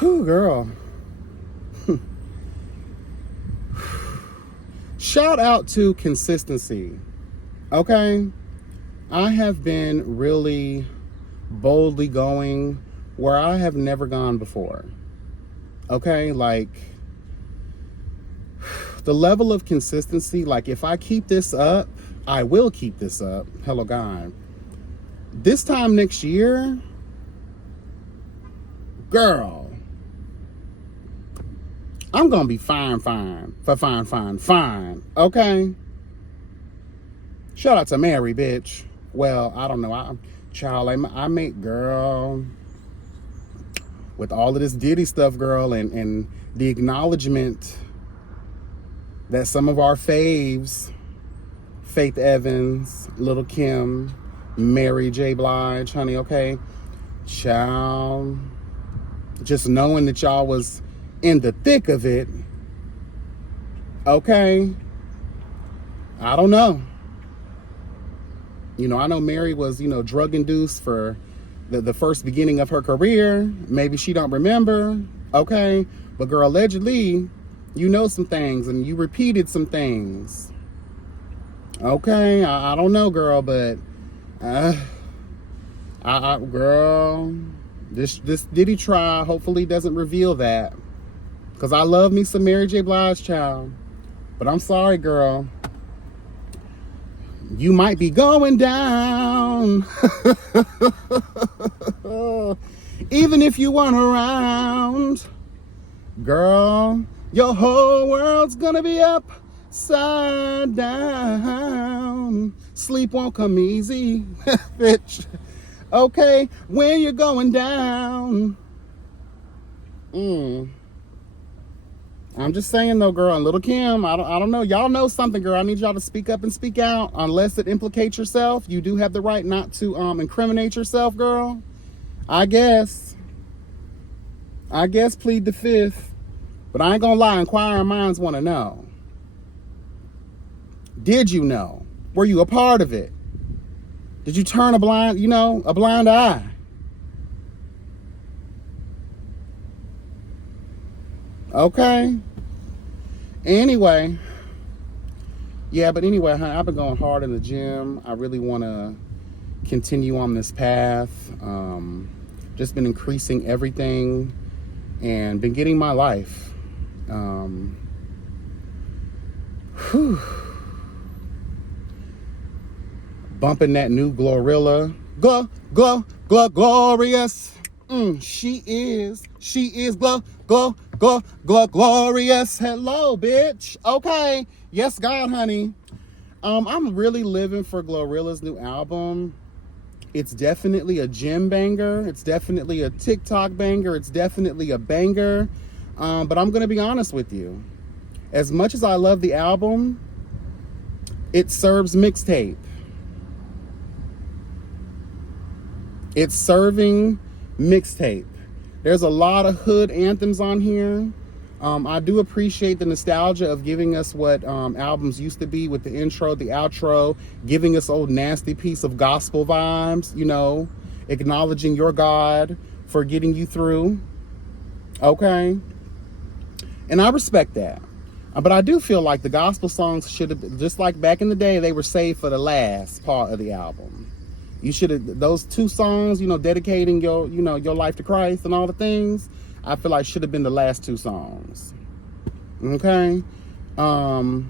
Whew, girl. Shout out to consistency. Okay? I have been really boldly going where I have never gone before. Okay? Like, the level of consistency, like, if I keep this up, I will keep this up. Hello, God. This time next year, girl, I'm gonna be fine. Okay? Shout out to Mary, bitch. Well, I don't know. I make, girl, with all of this Diddy stuff, girl, and the acknowledgement that some of our faves, Faith Evans, Little Kim, Mary J. Blige, honey, okay? Child, just knowing that y'all was in the thick of it, okay? I don't know. You know, I know Mary was, drug-induced for the first beginning of her career. Maybe she don't remember, okay? But girl, allegedly, you know some things and you repeated some things. Okay, I don't know, girl, but girl, this Diddy trial hopefully doesn't reveal that. Because I love me some Mary J. Blige, child. But I'm sorry, girl. You might be going down. Even if you weren't around. Girl, your whole world's gonna be upside down. Sleep won't come easy, bitch. Okay, when you're going down. I'm just saying though, girl, and Little Kim, I don't know. Y'all know something, girl. I need y'all to speak up and speak out. Unless it implicates yourself, you do have the right not to incriminate yourself, girl. I guess plead the fifth. But I ain't gonna lie, inquiring minds want to know. Did you know? Were you a part of it? Did you turn a blind eye? Okay. Anyway, honey, I've been going hard in the gym. I really want to continue on this path. Just been increasing everything and been getting my life. Bumping that new Glorilla. Glorious. She is glorious. Hello, bitch. Okay. Yes, God, honey. I'm really living for Glorilla's new album. It's definitely a gym banger. It's definitely a TikTok banger. It's definitely a banger. But I'm going to be honest with you. As much as I love the album, it serves mixtape. It's serving mixtape. There's a lot of hood anthems on here. I do appreciate the nostalgia of giving us what albums used to be with the intro, the outro, giving us old nasty piece of gospel vibes, acknowledging your God for getting you through. Okay. And I respect that. But I do feel like the gospel songs should have, just like back in the day, they were saved for the last part of the album. You should have, those two songs, dedicating your life to Christ and all the things, I feel like should have been the last two songs. Okay? I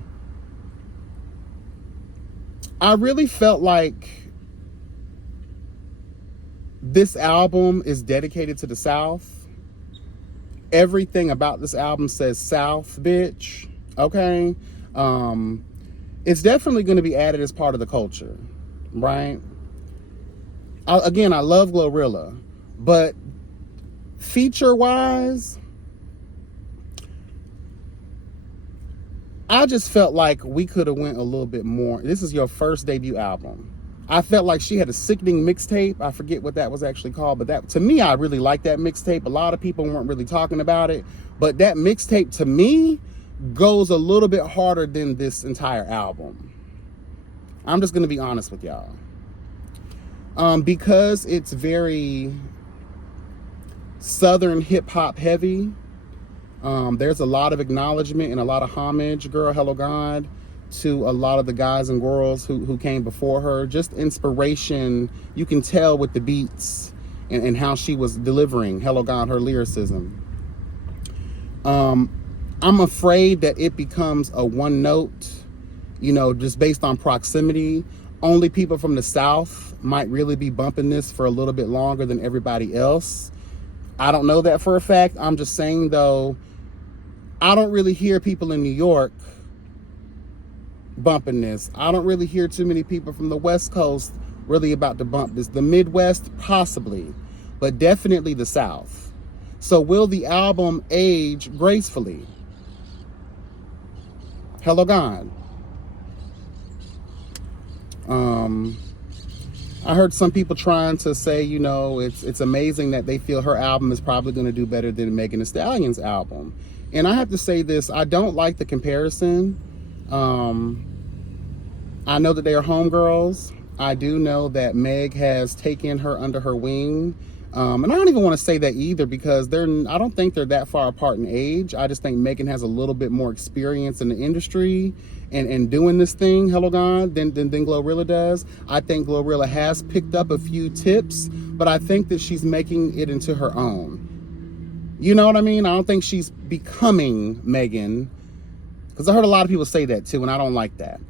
really felt like this album is dedicated to the South. Everything about this album says South, bitch. Okay? It's definitely going to be added as part of the culture, right? Again, I love Glorilla, but feature-wise, I just felt like we could have went a little bit more. This is your first debut album. I felt like she had a sickening mixtape. I forget what that was actually called, but that, to me, I really like that mixtape. A lot of people weren't really talking about it, but that mixtape, to me, goes a little bit harder than this entire album. I'm just going to be honest with y'all. Because it's very Southern hip hop heavy. There's a lot of acknowledgement and a lot of homage, girl, hello God, to a lot of the guys and girls who came before her. Just inspiration, you can tell with the beats and how she was delivering, hello God, her lyricism. I'm afraid that it becomes a one note, just based on proximity. Only people from the South might really be bumping this for a little bit longer than everybody else. I don't know that for a fact. I'm just saying, though, I don't really hear people in New York bumping this. I don't really hear too many people from the West Coast really about to bump this. The Midwest, possibly, but definitely the South. So will the album age gracefully? Hello, God. I heard some people trying to say, it's amazing that they feel her album is probably going to do better than Megan Thee Stallion's album. And I have to say this, I don't like the comparison. I know that they are homegirls. I do know that Meg has taken her under her wing. And I don't even want to say that either, because I don't think they're that far apart in age. I just think Megan has a little bit more experience in the industry and doing this thing, hello God, than Glorilla does. I think Glorilla has picked up a few tips, but I think that she's making it into her own. You know what I mean? I don't think she's becoming Megan, because I heard a lot of people say that too, and I don't like that.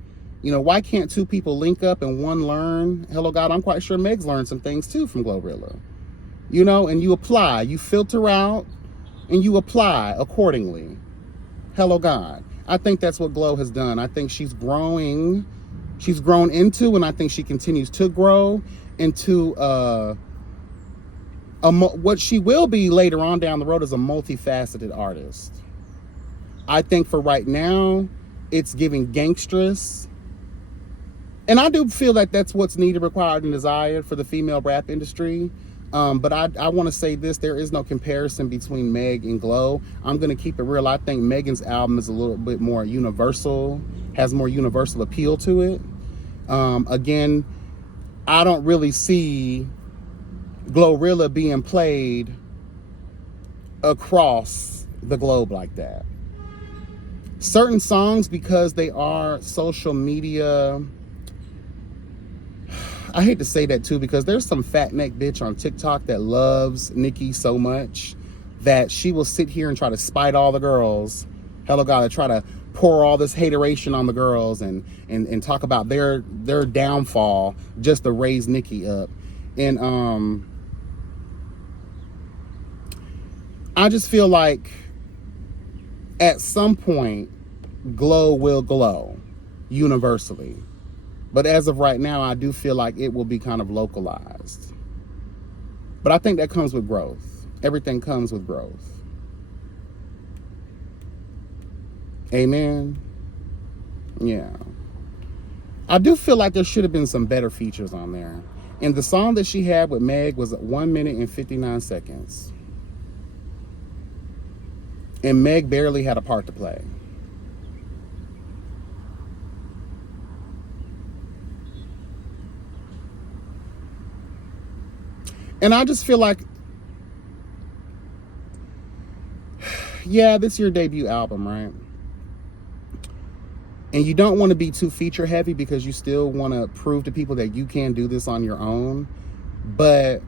Why can't two people link up and one learn? Hello God, I'm quite sure Meg's learned some things too from Glorilla. And you apply, you filter out, and you apply accordingly. Hello God. I think that's what Glow has done. I think she's growing. She's grown into, and I think she continues to grow into what she will be later on down the road is a multifaceted artist. I think for right now, it's giving gangstress. And I do feel like that's what's needed, required, and desired for the female rap industry. But I want to say this, there is no comparison between Meg and Glow. I'm going to keep it real. I think Megan's album is a little bit more universal, has more universal appeal to it. Again, I don't really see Glorilla being played across the globe like that. Certain songs, because they are social media, I hate to say that too, because there's some fat neck bitch on TikTok that loves Nicki so much that she will sit here and try to spite all the girls. Hello God, try to pour all this hateration on the girls and talk about their downfall just to raise Nicki up. And I just feel like at some point Glow will glow universally. But as of right now, I do feel like it will be kind of localized. But I think that comes with growth. Everything comes with growth. Amen. Yeah. I do feel like there should have been some better features on there. And the song that she had with Meg was 1 minute and 59 seconds. And Meg barely had a part to play. And I just feel like, yeah, this is your debut album, right? And you don't want to be too feature heavy because you still want to prove to people that you can do this on your own. But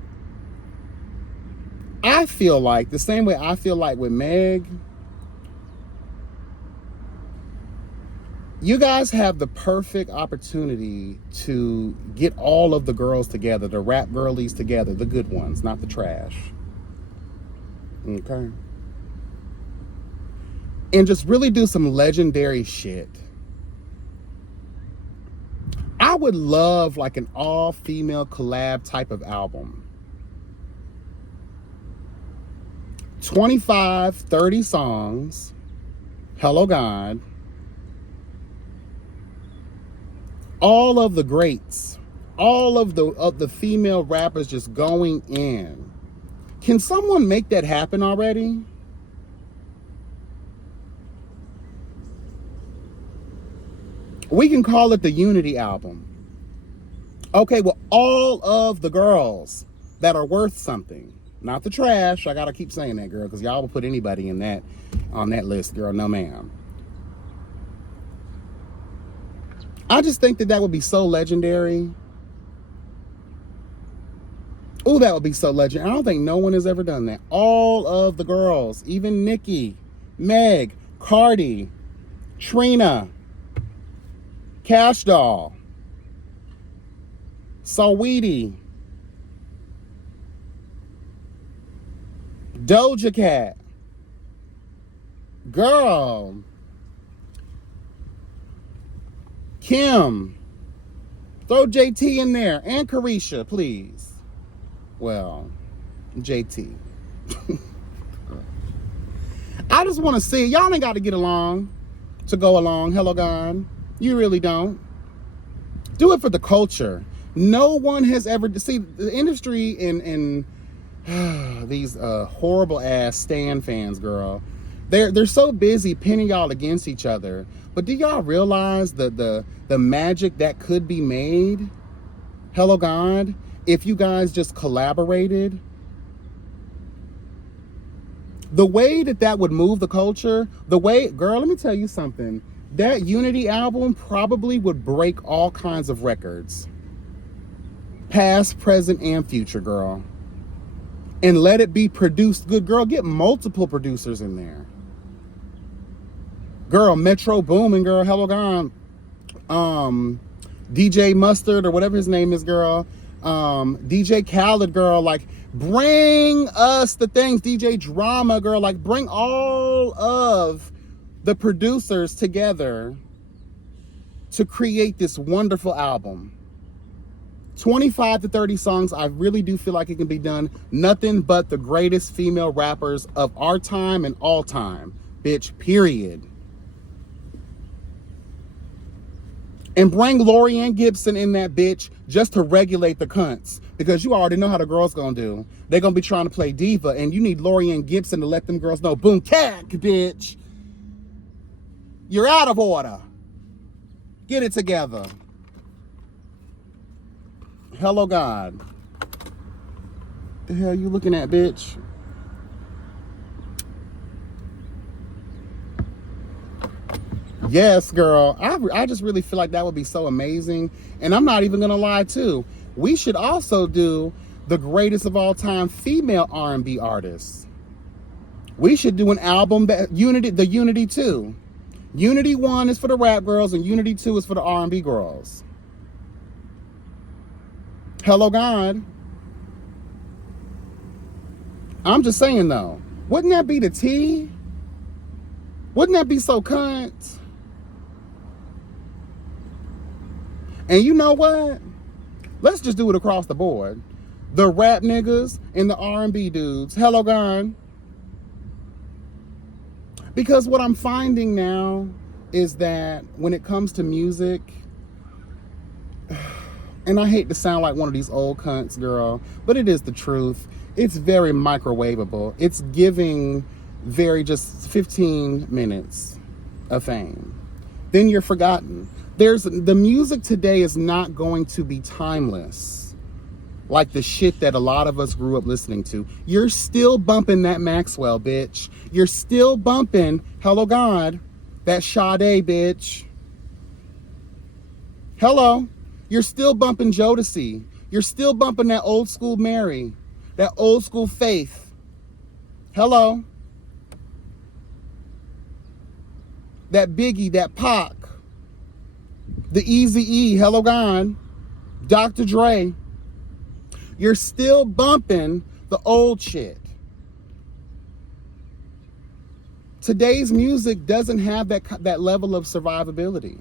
I feel like, the same way I feel like with Meg, you guys have the perfect opportunity to get all of the girls together, the rap girlies together, the good ones, not the trash. Okay? And just really do some legendary shit. I would love like an all-female collab type of album. 25, 30 songs. Hello, God. All of the greats, all of the female rappers just going in. Can someone make that happen already? We can call it the Unity album. Okay, well, all of the girls that are worth something. Not the trash. I gotta keep saying that, girl, because y'all will put anybody in that on that list, girl. No, ma'am. I just think that that would be so legendary. Oh, that would be so legendary. I don't think no one has ever done that. All of the girls, even Nikki, Meg, Cardi, Trina, Cash Doll, Saweetie, Doja Cat, girl, Kim, throw JT in there, and Carisha, please. Well, JT. I just want to see, y'all ain't got to get along to go along. Hello, God. You really don't. Do it for the culture. No one has ever, see, the industry in these horrible ass Stan fans, girl. They're so busy pinning y'all against each other. But do y'all realize the magic that could be made? Hello, God. If you guys just collaborated, the way that would move the culture, the way, girl, let me tell you something. That Unity album probably would break all kinds of records. Past, present, and future, girl. And let it be produced good, girl. Get multiple producers in there. Girl, Metro Boomin, girl, hello, God. DJ Mustard or whatever his name is, girl. DJ Khaled, girl, like bring us the things. DJ Drama, girl, like bring all of the producers together to create this wonderful album. 25 to 30 songs. I really do feel like it can be done. Nothing but the greatest female rappers of our time and all time, bitch, period. And bring Lorianne Gibson in that bitch just to regulate the cunts. Because you already know how the girls gonna do. They're gonna be trying to play diva, and you need Lorianne Gibson to let them girls know, boom, cack, bitch. You're out of order. Get it together. Hello, God. The hell you looking at, bitch? Yes, girl. I just really feel like that would be so amazing. And I'm not even going to lie, too. We should also do the greatest of all time female R&B artists. We should do an album that the Unity 2. Unity 1 is for the rap girls and Unity 2 is for the R&B girls. Hello, God. I'm just saying, though. Wouldn't that be the tea? Wouldn't that be so cunt? And you know what? Let's just do it across the board. The rap niggas and the R&B dudes. Hello, God. Because what I'm finding now is that when it comes to music, and I hate to sound like one of these old cunts, girl, but it is the truth. It's very microwavable. It's giving very just 15 minutes of fame. Then you're forgotten. The music today is not going to be timeless like the shit that a lot of us grew up listening to. You're still bumping that Maxwell, bitch. You're still bumping, hello, God, that Sade, bitch. Hello. You're still bumping Jodeci. You're still bumping that old school Mary, that old school Faith. Hello. That Biggie, that Pac, the Eazy-E, hello, God, Dr. Dre. You're still bumping the old shit. Today's music doesn't have that level of survivability.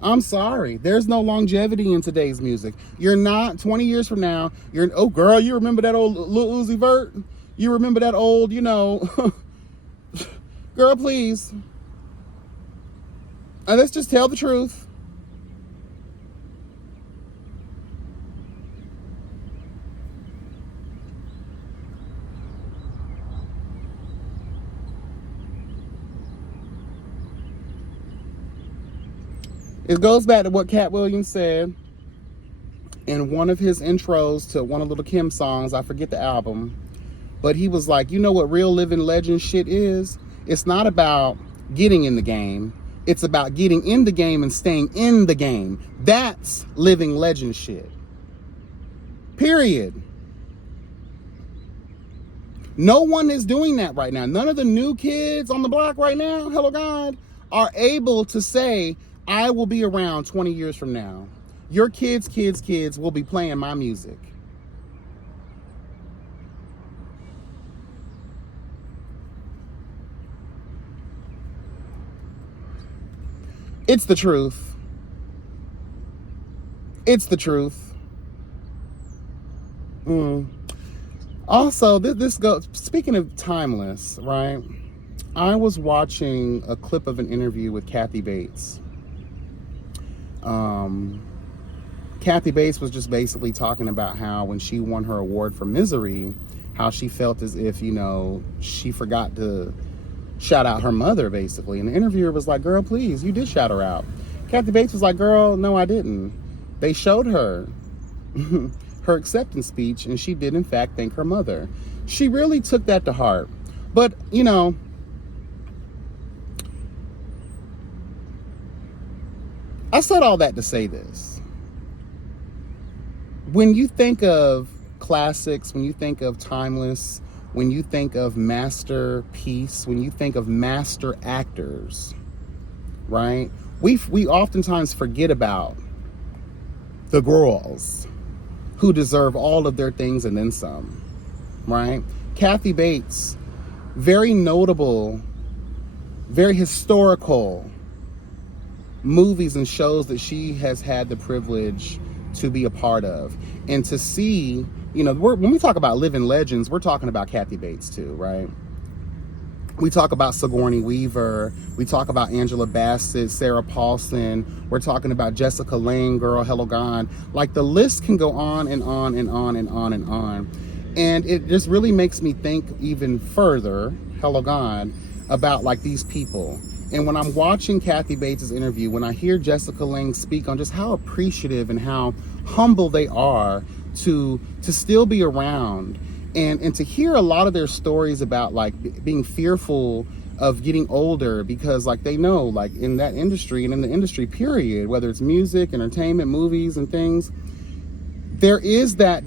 I'm sorry. There's no longevity in today's music. You're not, 20 years from now, oh, girl, you remember that old Lil Uzi Vert? You remember that old, girl, please. And let's just tell the truth. It goes back to what Cat Williams said. in one of his intros to one of Lil' Kim's songs, I forget the album, but he was like, you know what real living legend shit is? It's not about getting in the game. It's about getting in the game and staying in the game. That's living legend shit. Period. No one is doing that right now. None of the new kids on the block right now, hello God, are able to say, I will be around 20 years from now. Your kids' will be playing my music. It's the truth. It's the truth. Also, this goes, speaking of timeless, right? I was watching a clip of an interview with Kathy Bates. Kathy Bates was just basically talking about how when she won her award for Misery, how she felt as if, you know, she forgot to shout out her mother, basically. And the interviewer was like, girl, please, you did shout her out. Kathy Bates was like, girl, no, I didn't. They showed her her acceptance speech, and she did, in fact, thank her mother. She really took that to heart. But, you know, I said all that to say this. When you think of classics, when you think of timeless, when you think of masterpiece, when you think of master actors, right? We oftentimes forget about the girls who deserve all of their things and then some, right? Kathy Bates, very notable, very historical movies and shows that she has had the privilege to be a part of. And to see, you know, when we talk about living legends, we're talking about Kathy Bates too, right? We talk about Sigourney Weaver. We talk about Angela Bassett, Sarah Paulson. We're talking about Jessica Lange, girl, hello gone. Like, the list can go on and on and on and on and on. And it just really makes me think even further, hello gone, about like these people. And when I'm watching Kathy Bates' interview, when I hear Jessica Lange speak on just how appreciative and how humble they are to still be around, and to hear a lot of their stories about like being fearful of getting older, because like they know, like in that industry and in the industry period, whether it's music, entertainment, movies and things, there is that,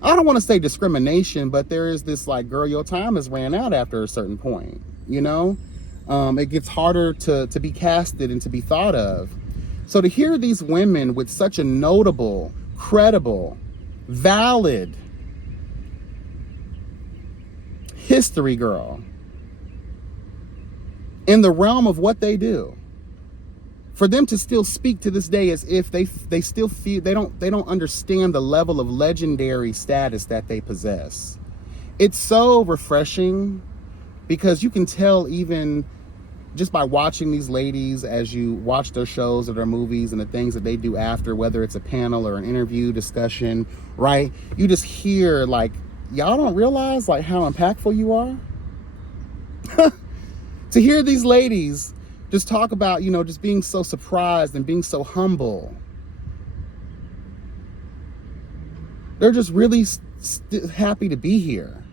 I don't want to say discrimination, but there is this like, girl, your time has ran out after a certain point, you know? It gets harder to be casted and to be thought of. So to hear these women with such a notable, credible, valid history, girl, in the realm of what they do, for them to still speak to this day as if they still feel they don't understand the level of legendary status that they possess. It's so refreshing, because you can tell even just by watching these ladies, as you watch their shows or their movies and the things that they do after, whether it's a panel or an interview discussion, right? You just hear like, y'all don't realize like how impactful you are. To hear these ladies just talk about, you know, just being so surprised and being so humble. They're just really happy to be here.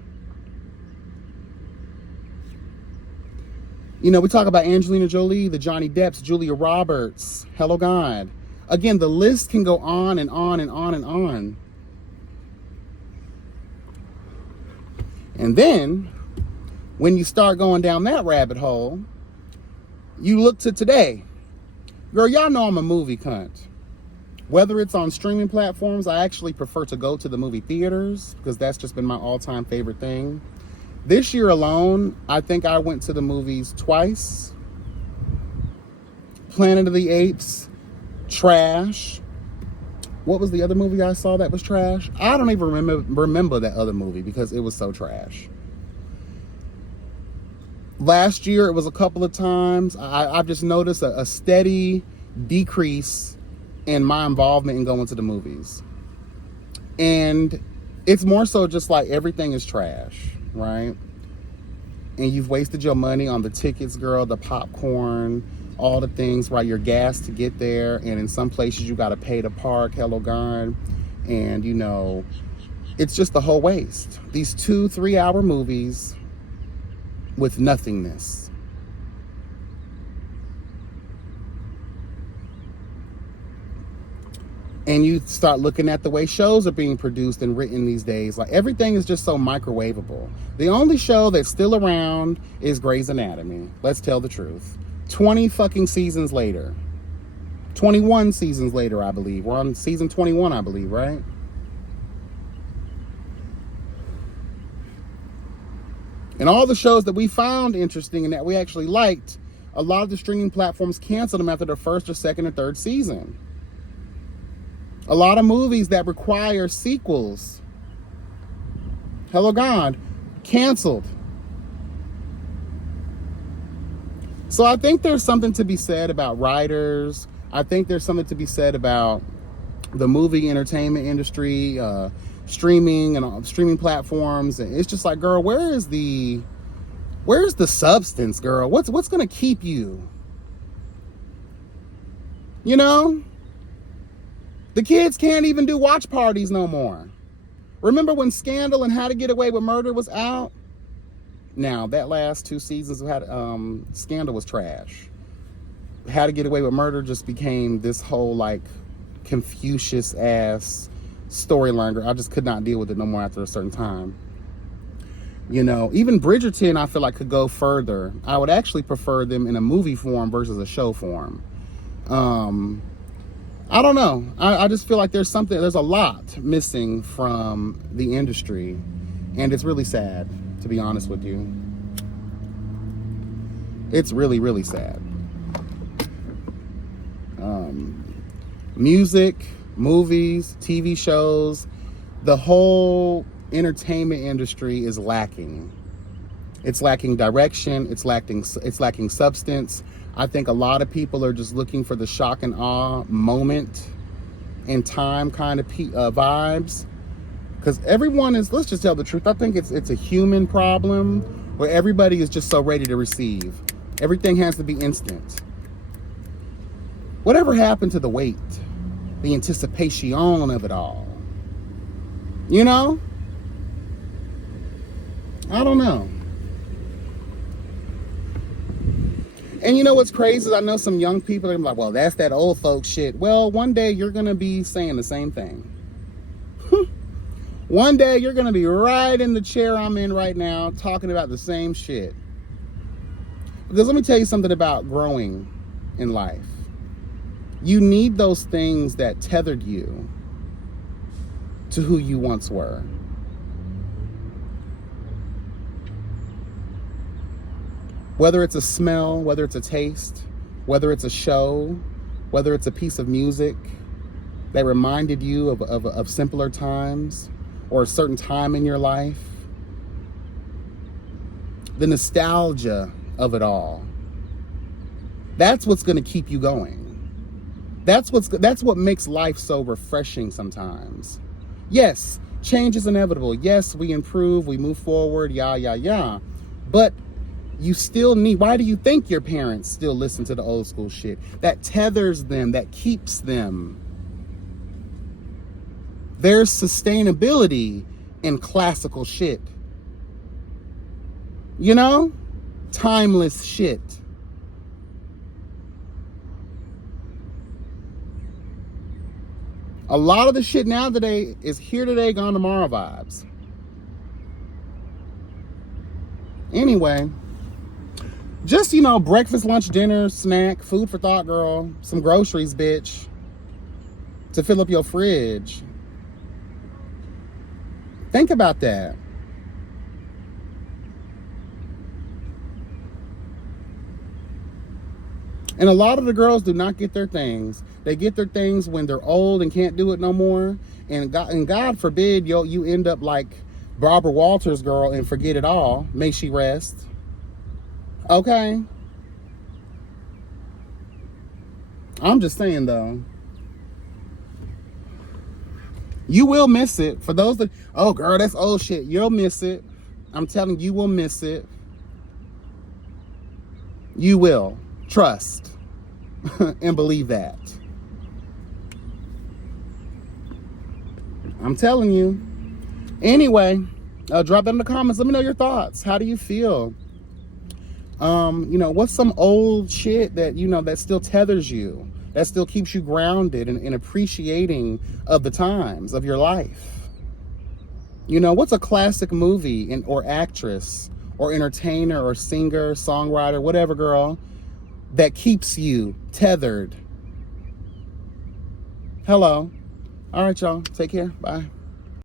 You know, we talk about Angelina Jolie, the Johnny Depps, Julia Roberts, hello God. Again, the list can go on and on and on and on. And then, when you start going down that rabbit hole, you look to today. Girl, y'all know I'm a movie cunt. Whether it's on streaming platforms, I actually prefer to go to the movie theaters, because that's just been my all-time favorite thing. This year alone, I think I went to the movies twice. Planet of the Apes, trash. What was the other movie I saw that was trash? I don't even remember that other movie because it was so trash. Last year, it was a couple of times. I've just noticed a steady decrease in my involvement in going to the movies. And it's more so just like everything is trash, right? And you've wasted your money on the tickets, girl, the popcorn, all the things, right? Your gas to get there, and in some places you got to pay to park. Hello, God. And you know, it's just a whole waste. These 2-3 hour movies with nothingness. And you start looking at the way shows are being produced and written these days. Like, everything is just so microwavable. The only show that's still around is Grey's Anatomy. Let's tell the truth. 20 fucking seasons later. 21 seasons later, I believe. We're on season 21, I believe, right? And all the shows that we found interesting and that we actually liked, a lot of the streaming platforms canceled them after the first or second or third season. A lot of movies that require sequels, hello God, canceled. So I think there's something to be said about writers. I think there's something to be said about the movie entertainment industry, streaming and streaming platforms. And it's just like, girl, where's the substance, girl? What's gonna keep you? You know? The kids can't even do watch parties no more. Remember when Scandal and How to Get Away with Murder was out? Now, that last 2 seasons of Scandal was trash. How to Get Away with Murder just became this whole, like, Confucius-ass storyline. I just could not deal with it no more after a certain time. You know, even Bridgerton, I feel like, could go further. I would actually prefer them in a movie form versus a show form. I don't know. I just feel like there's a lot missing from the industry. And it's really sad, to be honest with you. It's really, really sad. Music, movies, TV shows, the whole entertainment industry is lacking. It's lacking direction. It's lacking substance. I think a lot of people are just looking for the shock and awe moment in time kind of vibes. Because everyone is, let's just tell the truth, I think it's a human problem where everybody is just so ready to receive. Everything has to be instant. Whatever happened to the wait, the anticipation of it all? You know? I don't know. And you know what's crazy is I know some young people are like, well, that's that old folks shit. Well, one day you're going to be saying the same thing. One day you're going to be right in the chair I'm in right now talking about the same shit. Because let me tell you something about growing in life. You need those things that tethered you to who you once were. Whether it's a smell, whether it's a taste, whether it's a show, whether it's a piece of music that reminded you of simpler times or a certain time in your life. The nostalgia of it all. That's what's going to keep you going. That's what makes life so refreshing sometimes. Yes, change is inevitable. Yes, we improve, we move forward, yeah. But you still need, why do you think your parents still listen to the old school shit? That tethers them, that keeps them. There's sustainability in classical shit. You know? Timeless shit. A lot of the shit now today is here today, gone tomorrow vibes. Anyway, just, you know, breakfast, lunch, dinner, snack, food for thought, girl. Some groceries, bitch, to fill up your fridge. Think about that. And a lot of the girls do not get their things. They get their things when they're old and can't do it no more. And God forbid you end up like Barbara Walters' girl and forget it all. May she rest. Okay. I'm just saying though. You will miss it. For those that, oh girl, that's old shit. You'll miss it. I'm telling you, will miss it. You will. Trust. and believe that. I'm telling you. Anyway, drop that in the comments. Let me know your thoughts. How do you feel? What's some old shit that, that still tethers you, that still keeps you grounded and appreciating of the times of your life? What's a classic movie or actress or entertainer or singer, songwriter, whatever, girl, that keeps you tethered? Hello. All right, y'all. Take care. Bye.